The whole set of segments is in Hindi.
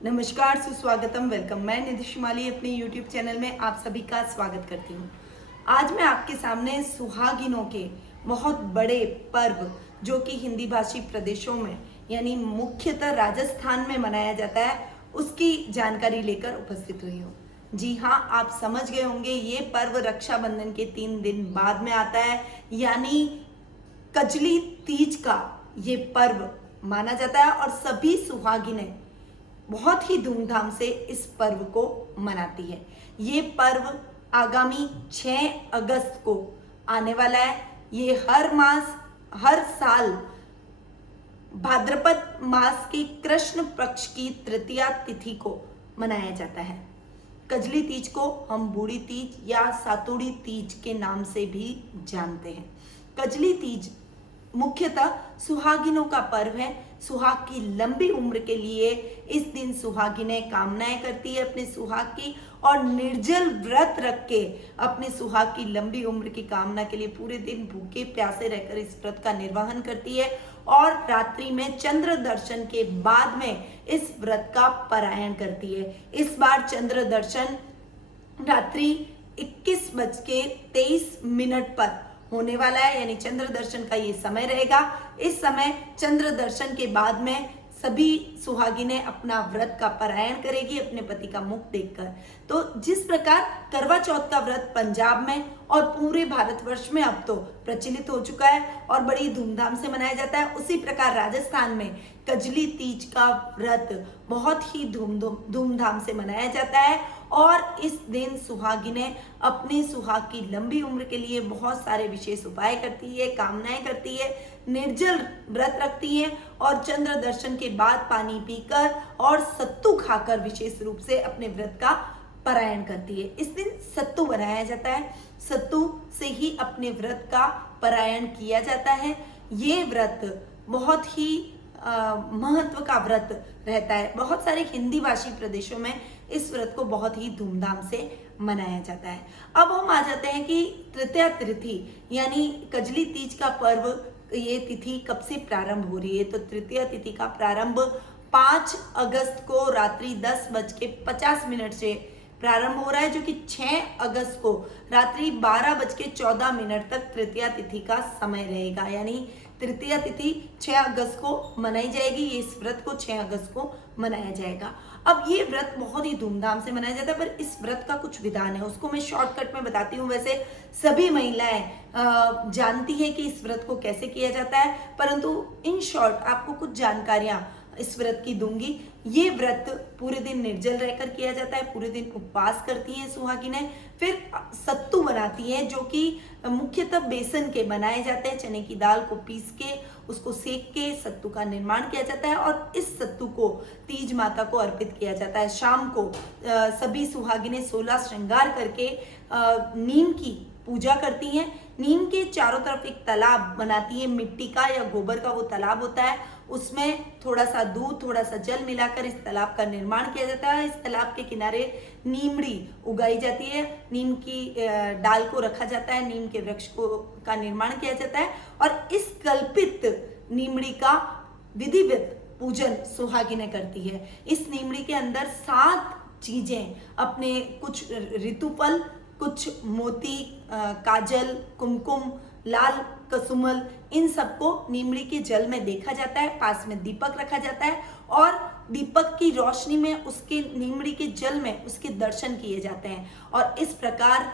नमस्कार, सुस्वागतम, वेलकम। मैं निधि शिमाली अपने यूट्यूब चैनल में आप सभी का स्वागत करती हूँ। आज मैं आपके सामने सुहागिनों के बहुत बड़े पर्व जो कि हिंदी भाषी प्रदेशों में यानी मुख्यतः राजस्थान में मनाया जाता है, उसकी जानकारी लेकर उपस्थित हुई हूँ। जी हाँ, आप समझ गए होंगे, ये पर्व रक्षाबंधन के 3 दिन बाद में आता है, यानी कजली तीज का ये पर्व माना जाता है और सभी सुहागिनें बहुत ही धूमधाम से इस पर्व को मनाती है। ये पर्व आगामी 6 अगस्त को आने वाला है। ये हर साल भाद्रपद मास की कृष्ण पक्ष की तृतीया तिथि को मनाया जाता है। कजली तीज को हम बूढ़ी तीज या सातुड़ी तीज के नाम से भी जानते हैं। कजली तीज मुख्यतः सुहागिनों का पर्व है। सुहाग की लंबी उम्र के लिए इस दिन सुहागिनें कामनाएं करती है अपने सुहाग की, और निर्जल व्रत रख के अपने सुहाग की लंबी उम्र की कामना के लिए पूरे दिन भूखे प्यासे रहकर इस व्रत का निर्वहन करती है और रात्रि में चंद्र दर्शन के बाद में इस व्रत का पारायण करती है। इस बार चंद्र दर्शन रात्रि 21:23 पर होने वाला है, यानी चंद्र दर्शन का ये समय रहेगा। इस समय चंद्र दर्शन के बाद में सभी सुहागिनें अपना व्रत का पारायण करेगी अपने पति का मुख देखकर। तो जिस प्रकार करवा चौथ का व्रत पंजाब में और पूरे भारतवर्ष में अब तो प्रचलित हो चुका है और बड़ी धूमधाम से मनाया जाता है, उसी प्रकार राजस्थान में कजली तीज का व्रत बहुत ही धूमधाम से मनाया जाता है। और इस दिन सुहागिनें अपने सुहाग की लंबी उम्र के लिए बहुत सारे विशेष उपाय करती है, कामनाएं करती है, निर्जल व्रत रखती है और चंद्र दर्शन के बाद पानी पीकर और सत्तू खाकर विशेष रूप से अपने व्रत का पारायण करती है। इस दिन सत्तू बनाया जाता है, सत्तू से ही अपने व्रत का पारायण किया जाता है। ये व्रत बहुत ही महत्व का व्रत रहता है। बहुत सारे हिंदी भाषी प्रदेशों में इस व्रत को बहुत ही धूमधाम से मनाया जाता है। अब हम आ जाते हैं कि तृतीया तिथि यानी कजली तीज का पर्व, ये तिथि कब से प्रारंभ हो रही है। तो तृतीया तिथि का प्रारंभ 5 अगस्त को रात्रि 10:50 से प्रारंभ हो रहा है, जो कि 6 अगस्त को रात्रि 12:14 तक तृतीया तिथि का समय रहेगा। यानी तृतीया तिथि 6 अगस्त को मनाई जाएगी। इस व्रत को 6 अगस्त को मनाया जाएगा। अब ये व्रत बहुत ही धूमधाम से मनाया जाता है, पर इस व्रत का कुछ विधान है, उसको मैं शॉर्टकट में बताती हूँ। वैसे सभी महिलाएं जानती है कि इस व्रत को कैसे किया जाता है, परंतु इन शॉर्ट आपको कुछ जानकारियां इस व्रत की दूंगी। ये व्रत पूरे दिन निर्जल रहकर किया जाता है, पूरे दिन उपवास करती हैं सुहागिनें, फिर सत्तू बनाती हैं जो कि मुख्यतः बेसन के बनाए जाते हैं। चने की दाल को पीस के उसको सेक के सत्तू का निर्माण किया जाता है और इस सत्तू को तीज माता को अर्पित किया जाता है। शाम को सभी सुहागिनें 16 श्रृंगार करके नीम की पूजा करती हैं। नीम के चारों तरफ एक तालाब बनाती है, मिट्टी का या गोबर का वो तालाब होता है, उसमें थोड़ा सा दूध थोड़ा सा जल मिलाकर इस तालाब का निर्माण किया जाता है। इस तालाब के किनारे नीमड़ी उगाई जाती है, नीम की डाल को रखा जाता है, नीम के वृक्ष को का निर्माण किया जाता है और इस कल्पित नीमड़ी का विधिवत पूजन सुहागिनें करती है। इस नीमड़ी के अंदर 7 चीजें, अपने कुछ ऋतुफल, कुछ मोती, काजल, कुमकुम, लाल कसुमल, इन सबको नीमड़ी के जल में देखा जाता है। पास में दीपक रखा जाता है और दीपक की रोशनी में उसके नीमड़ी के जल में उसके दर्शन किए जाते हैं और इस प्रकार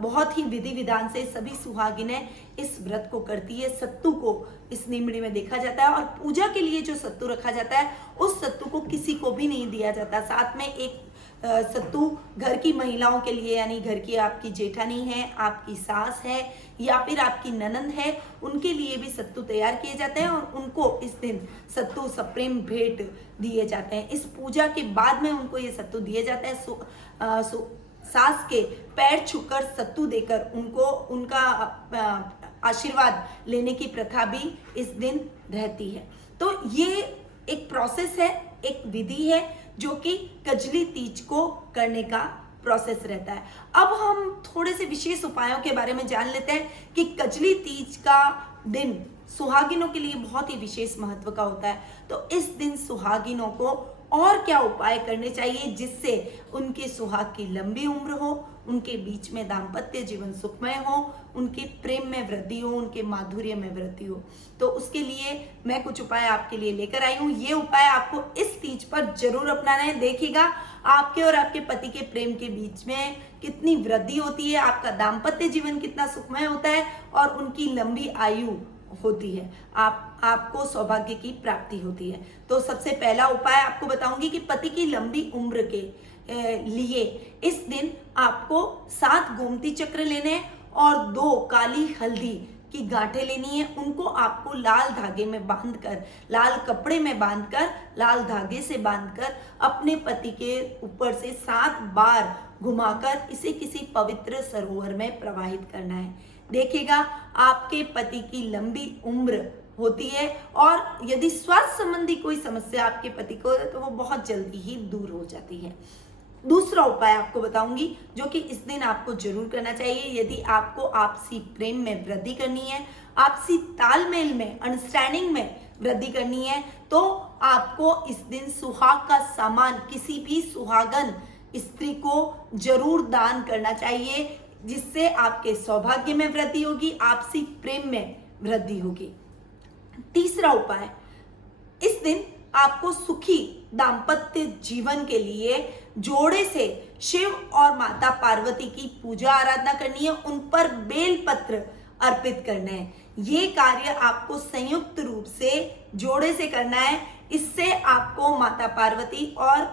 बहुत ही विधि विधान से सभी सुहागिनें इस व्रत को करती है। सत्तू को इस नीमड़ी में देखा जाता है और पूजा के लिए जो सत्तू रखा जाता है उस सत्तू को किसी को भी नहीं दिया जाता। साथ में एक सत्तू घर की महिलाओं के लिए, यानी घर की आपकी जेठानी है, आपकी सास है या फिर आपकी ननंद है, उनके लिए भी सत्तू तैयार किए जाते हैं और उनको इस दिन सत्तू सप्रेम भेंट दिए जाते हैं। इस पूजा के बाद में उनको ये सत्तू दिए जाते हैं। सास के पैर छूकर सत्तू देकर उनको उनका आशीर्वाद लेने की प्रथा भी इस दिन रहती है। तो ये एक प्रोसेस है, एक विधि है जो कि कजली तीज को करने का प्रोसेस रहता है। अब हम थोड़े से विशेष उपायों के बारे में जान लेते हैं कि कजली तीज का दिन सुहागिनों के लिए बहुत ही विशेष महत्व का होता है। तो इस दिन सुहागिनों को और क्या उपाय करने चाहिए जिससे उनके सुहाग की लंबी उम्र हो, उनके बीच में दाम्पत्य जीवन सुखमय हो, उनके प्रेम में वृद्धि हो, उनके माधुर्य में वृद्धि हो। तो उसके लिए मैं कुछ उपाय आपके लिए लेकर आई हूँ। ये उपाय आपको इस तीज पर जरूर अपनाना है। देखिएगा आपके और आपके पति के प्रेम के बीच में कितनी वृद्धि होती है, आपका दाम्पत्य जीवन कितना सुखमय होता है और उनकी लंबी आयु होती है, आपको सौभाग्य की प्राप्ति होती है। तो सबसे पहला उपाय आपको बताऊंगी कि पति की लंबी उम्र के लिए इस दिन आपको 7 गोमती चक्र लेने हैं और 2 काली हल्दी की गांठें लेनी है। उनको आपको लाल धागे में बांधकर, लाल कपड़े में बांधकर, लाल धागे से बांधकर अपने पति के ऊपर से 7 बार घुमाकर इसे किसी पवित्र सरोवर में प्रवाहित करना है। देखिएगा आपके पति की लंबी उम्र होती है और यदि स्वास्थ्य संबंधी कोई समस्या आपके पति को तो वो बहुत जल्दी ही दूर हो जाती है। दूसरा उपाय आपको बताऊंगी जो कि इस दिन आपको जरूर करना चाहिए यदि आपको आपसी प्रेम में वृद्धि करनी है, आपसी तालमेल में, अंडरस्टैंडिंग में वृद्धि करनी है, तो आपको इस दिन सुहाग का सामान किसी भी सुहागन स्त्री को जरूर दान करना चाहिए, जिससे आपके सौभाग्य में वृद्धि होगी, आपसी प्रेम में वृद्धि होगी। तीसरा उपाय, इस दिन आपको सुखी दाम्पत्य जीवन के लिए जोड़े से शिव और माता पार्वती की पूजा आराधना करनी है, उन पर बेल पत्र अर्पित करने हैं। ये कार्य आपको संयुक्त रूप से जोड़े से करना है। इससे आपको माता पार्वती और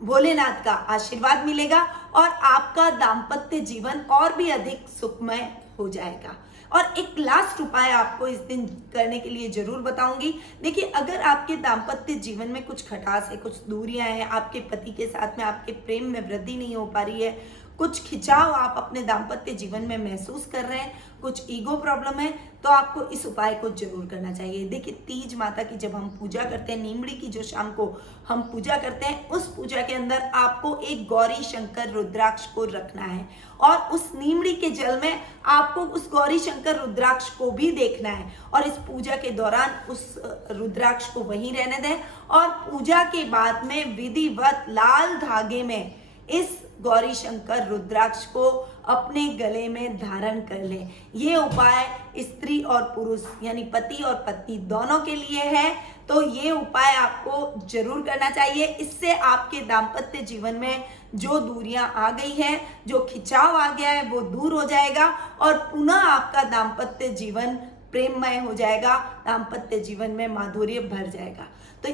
भोलेनाथ का आशीर्वाद मिलेगा और आपका दाम्पत्य जीवन और भी अधिक सुखमय हो जाएगा। और एक लास्ट उपाय आपको इस दिन करने के लिए जरूर बताऊंगी। देखिए, अगर आपके दाम्पत्य जीवन में कुछ खटास है, कुछ दूरियां हैं, आपके पति के साथ में आपके प्रेम में वृद्धि नहीं हो पा रही है, कुछ खिंचाव आप अपने दाम्पत्य जीवन में महसूस कर रहे हैं, कुछ ईगो प्रॉब्लम है, तो आपको इस उपाय को जरूर करना चाहिए। देखिए, तीज माता की जब हम पूजा करते हैं, नीमड़ी की जो शाम को हम पूजा करते हैं, उस पूजा के अंदर आपको एक गौरी शंकर रुद्राक्ष को रखना है और उस नीमड़ी के जल में आपको उस गौरी शंकर रुद्राक्ष को भी देखना है और इस पूजा के दौरान उस रुद्राक्ष को वहीं रहने दें और पूजा के बाद में विधिवत लाल धागे में इस गौरी शंकर रुद्राक्ष को अपने गले में धारण कर लें। ये उपाय स्त्री और पुरुष यानी पति और पत्नी दोनों के लिए है, तो ये उपाय आपको जरूर करना चाहिए। इससे आपके दाम्पत्य जीवन में जो दूरियां आ गई हैं, जो खिंचाव आ गया है, वो दूर हो जाएगा और पुनः आपका दाम्पत्य जीवन प्रेममय हो जाएगा, दाम्पत्य जीवन में माधुर्य भर जाएगा। तो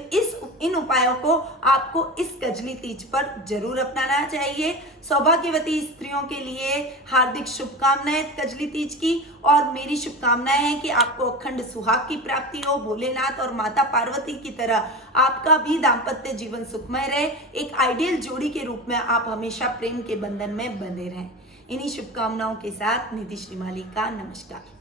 इन उपायों को आपको इस कजली तीज पर जरूर अपनाना चाहिए। सौभाग्यवती स्त्रियों के लिए हार्दिक शुभकामनाएं कजली तीज की, और मेरी शुभकामनाएं हैं कि आपको अखंड सुहाग की प्राप्ति हो, भोलेनाथ और माता पार्वती की तरह आपका भी दाम्पत्य जीवन सुखमय रहे, एक आइडियल जोड़ी के रूप में आप हमेशा प्रेम के बंधन में बंधे रहें। इन्हीं शुभकामनाओं के साथ निधि श्रीमाली का नमस्कार।